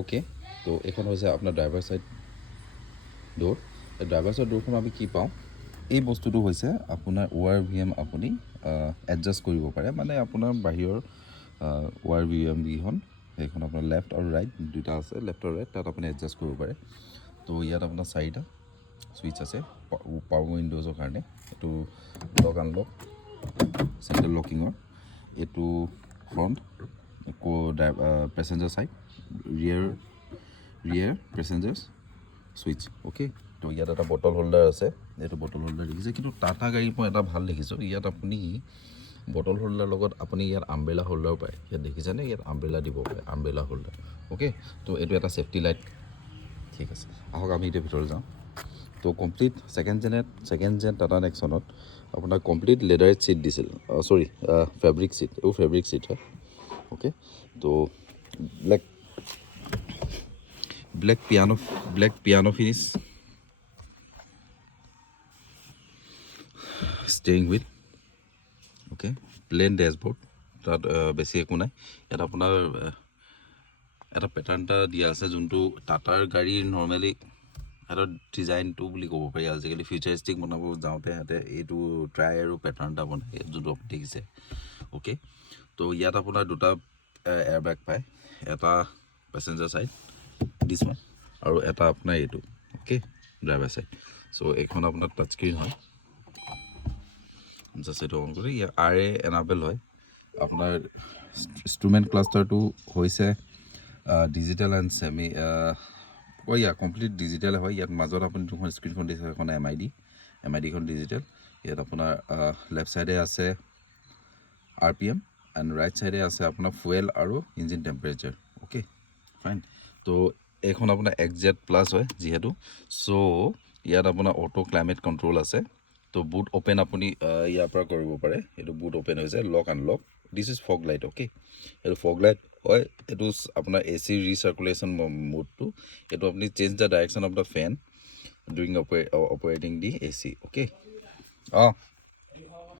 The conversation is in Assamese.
ওকে, তো এখন হৈছে আপোনাৰ driver side door. Driver side ডোৰখন আমি কি পাওঁ, এই বস্তুটো হৈছে আপোনাৰ ORVM আপুনি এডজাষ্ট কৰিব পাৰে, মানে আপোনাৰ বাহিৰৰ ORVM কেইখন সেইখন আপোনাৰ লেফ্ট আৰু ৰাইট দুটা আছে, লেফ্ট আৰু ৰাইট, তাত আপুনি এডজাষ্ট কৰিব পাৰে। তো ইয়াত আপোনাৰ 4টা ছুইচ আছে পাৱাৰ উইণ্ড'জৰ কাৰণে। এইটো লক আনলক চেণ্ট্ৰেল লকিঙৰ, এইটো front passenger side, rear passengers switch. Okay, তো ইয়াত এটা বটল হোল্ডাৰ আছে, এইটো বটল হোল্ডাৰ দেখিছে। কিন্তু টাটা গাড়ীত মই এটা ভাল দেখিছোঁ, ইয়াত আপুনি বটল হোল্ডাৰ লগত আপুনি ইয়াত আমব্ৰেলা হোল্ডাৰো পায়। ইয়াত দেখিছেনে, ইয়াত আমব্ৰেলা দিব পাৰে, আমব্ৰেলা হোল্ডাৰ। অ'কে, তো এইটো এটা ছেফটি লাইট। ঠিক আছে, আহক আমি এতিয়া ভিতৰত যাওঁ। তো কমপ্লিট ছেকেণ্ড জেন টাটা নেক্সনত আপোনাৰ কমপ্লিট লেডাৰেড ছিট দিছিল, ফেব্ৰিক ছিট, এইবোৰ ফেব্ৰিক ছিট হয়। অ'কে, তো black piano finish, steering wheel. Okay, plain dashboard, তাত বেছি একো নাই। ইয়াত আপোনাৰ এটা পেটাৰ্ণ এটা দিয়া আছে, যোনটো টাটাৰ গাড়ীৰ নৰ্মেলি সিহঁতৰ ডিজাইনটো বুলি ক'ব পাৰি। আজিকালি ফিউচাৰিষ্টিক বনাব যাওঁতে সিহঁতে এইটো ট্ৰাই আৰু পেটাৰ্ণ এটা বনায়, যোনটো আপুনি দেখিছে। অ'কে, তো ইয়াত আপোনাৰ দুটা এয়াৰ বেগ পায়, এটা পেচেঞ্জাৰ ছাইড দিছ ওৱান, আৰু এটা আপোনাৰ এইটো। Okay, driver side. চ' এইখন আপোনাৰ টাচ স্ক্ৰীণ হয়, জাষ্ট এইটো অন কৰি ইয়াৰ এনাবেল হয়। আপোনাৰ ইনষ্ট্ৰুমেণ্ট ক্লাষ্টাৰটো হৈছে ডিজিটেল এণ্ড কমপ্লিট ডিজিটেল হয়। ইয়াত মাজত আপুনি যোনখন স্ক্ৰীণখন দিছে সেইখন MID খন ডিজিটেল। ইয়াত আপোনাৰ লেফ্ট ছাইডে আছে RPM এণ্ড ৰাইট ছাইডে আছে আপোনাৰ ফুৱেল আৰু ইঞ্জিন টেম্পাৰেচাৰ। Okay, fine. তো এইখন আপোনাৰ XZ+ হয় যিহেতু, চ' ইয়াত আপোনাৰ অটো ক্লাইমেট কণ্ট্ৰল আছে। তো বুট অ'পেন আপুনি ইয়াৰ পৰা কৰিব পাৰে, এইটো বুট অ'পেন হৈছে, lock unlock. This is fog light. Okay, এইটো ফগ লাইট হয়, এইটো আপোনাৰ AC ৰিচাৰ্কুলেশ্যন মোডটো। এইটো আপুনি change the direction of the fan during operating the AC। Okay,